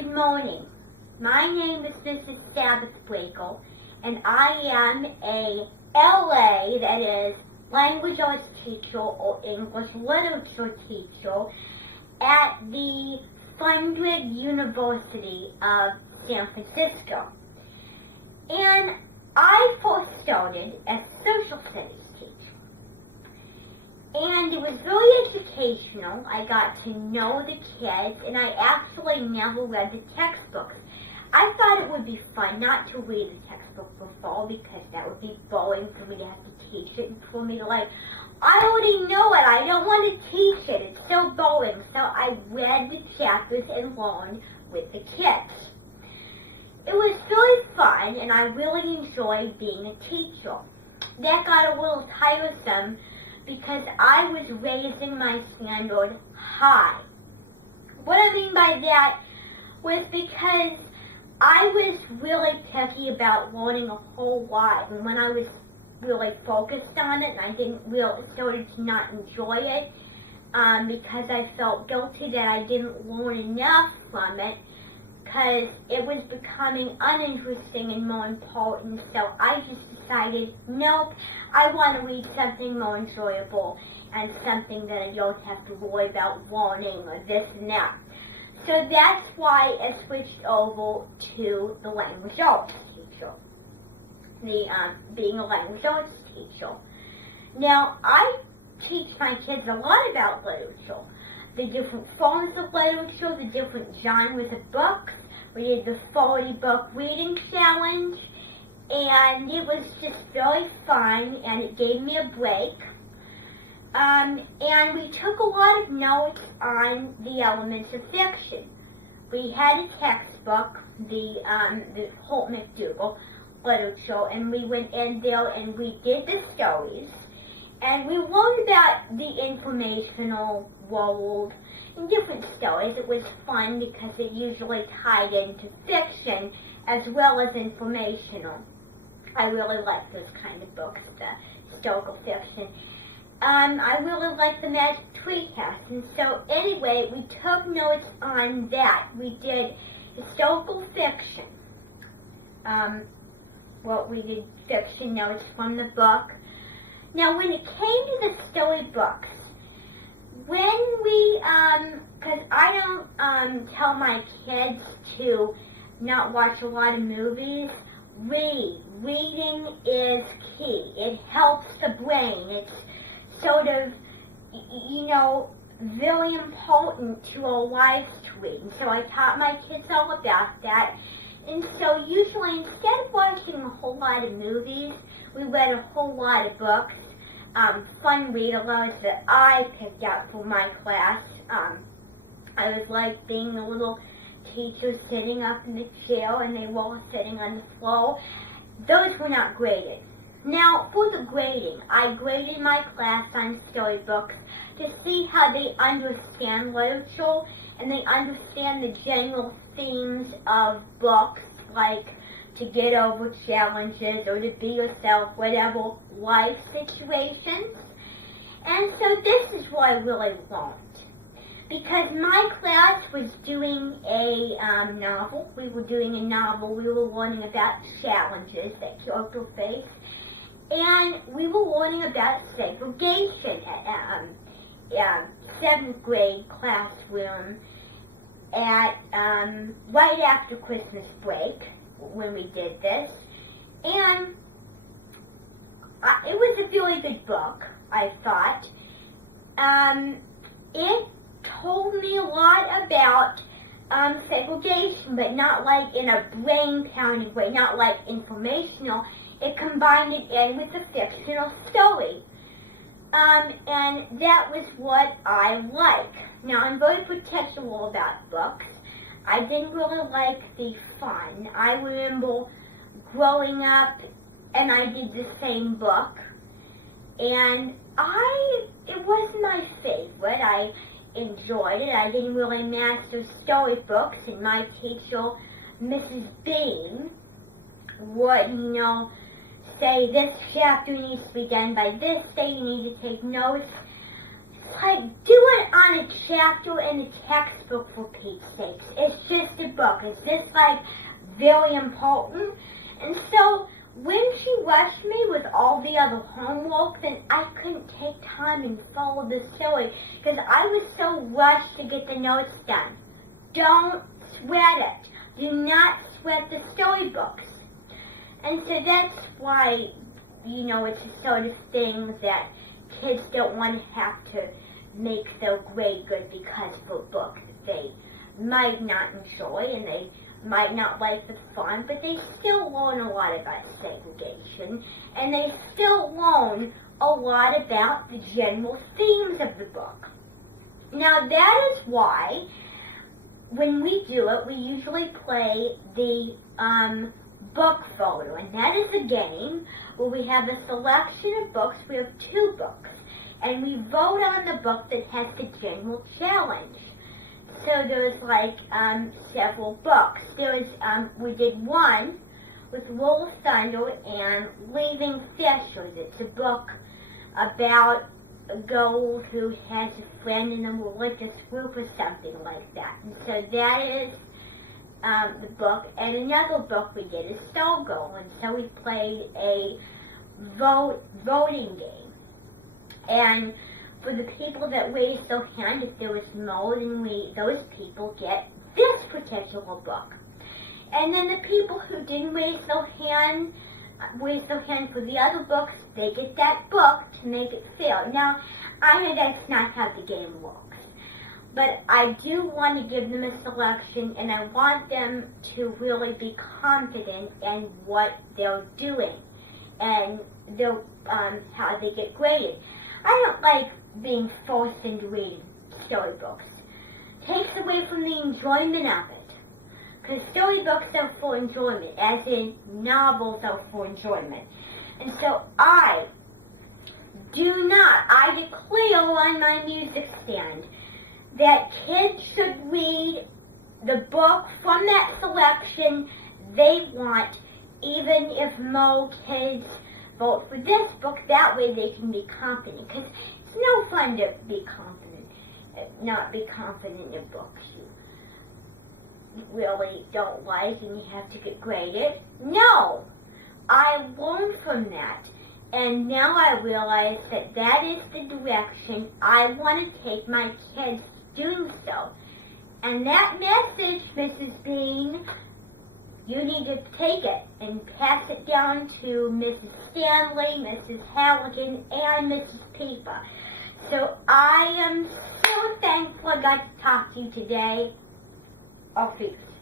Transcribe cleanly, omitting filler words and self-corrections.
Good morning. My name is Mrs. Sabbath Wakel, and I am a LA, that is, Language Arts teacher or English Literature teacher at the Fundred University of San Francisco. And I first started as social studies teacher. And it was very educational. I got to know the kids, and I actually never read the textbooks. I thought it would be fun not to read the textbook before, because that would be boring for me to have to teach it, and for me to I already know it, I don't want to teach it, it's so boring. So I read the chapters and learned with the kids. It was very fun, and I really enjoyed being a teacher. That got a little tiresome, because I was raising my standard high. What I mean by that was because I was really picky about learning a whole lot, and when I was really focused on it, and I started to not enjoy it, because I felt guilty that I didn't learn enough from it, because it was becoming uninteresting and more important. So I just decided, nope, I want to read something more enjoyable and something that I don't have to worry about learning or this and that. So that's why I switched over to the language arts teacher, being a language arts teacher. Now, I teach my kids a lot about literature, the different forms of literature, the different genres of books. We did the 40-book reading challenge, and it was just very fun, and it gave me a break. And we took a lot of notes on the elements of fiction. We had a textbook, the Holt McDougall literature, and we went in there and we did the stories, and we learned about the informational world and different stories. It was fun because it usually tied into fiction as well as informational. I really like those kind of books, the historical fiction. I really like the Magic Tree House, and so anyway, we took notes on that. We did historical fiction. We did fiction notes from the book. Now, when it came to the storybooks, when we, because I don't tell my kids to not watch a lot of movies, reading is key. It helps the brain. It's sort of, very important to our lives to read. And so I taught my kids all about that. And so usually, instead of watching a whole lot of movies, we read a whole lot of books, fun read-alouds that I picked out for my class. I was like being a little teacher sitting up in the chair, and they were all sitting on the floor. Those were not graded. Now, for the grading, I graded my class on storybooks to see how they understand literature and they understand the general themes of books, like to get over challenges or to be yourself, whatever life situations. And so this is what I really learned. Because my class was doing a novel. We were doing a novel. We were learning about challenges that characters face. And we were learning about segregation at 7th grade classroom at right after Christmas break when we did this. And it was a really good book, I thought. It told me a lot about segregation, but not like in a brain-pounding way, not like informational. It combined it in with a fictional story. And that was what I like. Now, I'm very protective about books. I didn't really like the fun. I remember growing up, and I did the same book. And it wasn't my favorite. I enjoyed it. I didn't really master storybooks, and my teacher, Mrs. Bean, would, say this chapter needs to be done by this day, you need to take notes. like, do it on a chapter in a textbook, for Pete's sakes. It's just a book. Is this, like, very important? And so, when she rushed me with all the other homework, then I couldn't take time and follow the story because I was so rushed to get the notes done. Don't sweat it. Do not sweat the storybooks. And so that's why, you know, it's the sort of thing that kids don't want to have to make their grade good because of a book that they might not enjoy and they might not like the fun, but they still learn a lot about segregation, and they still learn a lot about the general themes of the book. Now that is why, when we do it, we usually play the book photo, and that is a game where we have a selection of books. We have 2 books, and we vote on the book that has the general challenge. So there's like several books. We did one with Roll of Thunder and Leaving Fishers. It's a book about a girl who has a friend in a religious group or something like that. And so that is the book. And another book we did is Stargirl. And so we played a voting game. And for the people that raised their hand, if there was more than those people get this particular book. And then the people who didn't raise their hand for the other books, they get that book to make it fair. Now, I know that's not how the game works, but I do want to give them a selection, and I want them to really be confident in what they're doing and how they get graded. I don't like being forced into reading storybooks. Takes away from the enjoyment of it. Because storybooks are for enjoyment, as in novels are for enjoyment. And so I declare on my music stand that kids should read the book from that selection they want, even if more kids vote for this book. That way they can be confident. Because it's no fun to be confident, not be confident in books you really don't like and you have to get graded. No, I learned from that, and now I realize that that is the direction I want to take my kids doing so. And that message, Mrs. Bean, you need to take it and pass it down to Mrs. Stanley, Mrs. Halligan, and Mrs. Pieper. So I am so thankful I got to talk to you today. Auf Wiedersehen.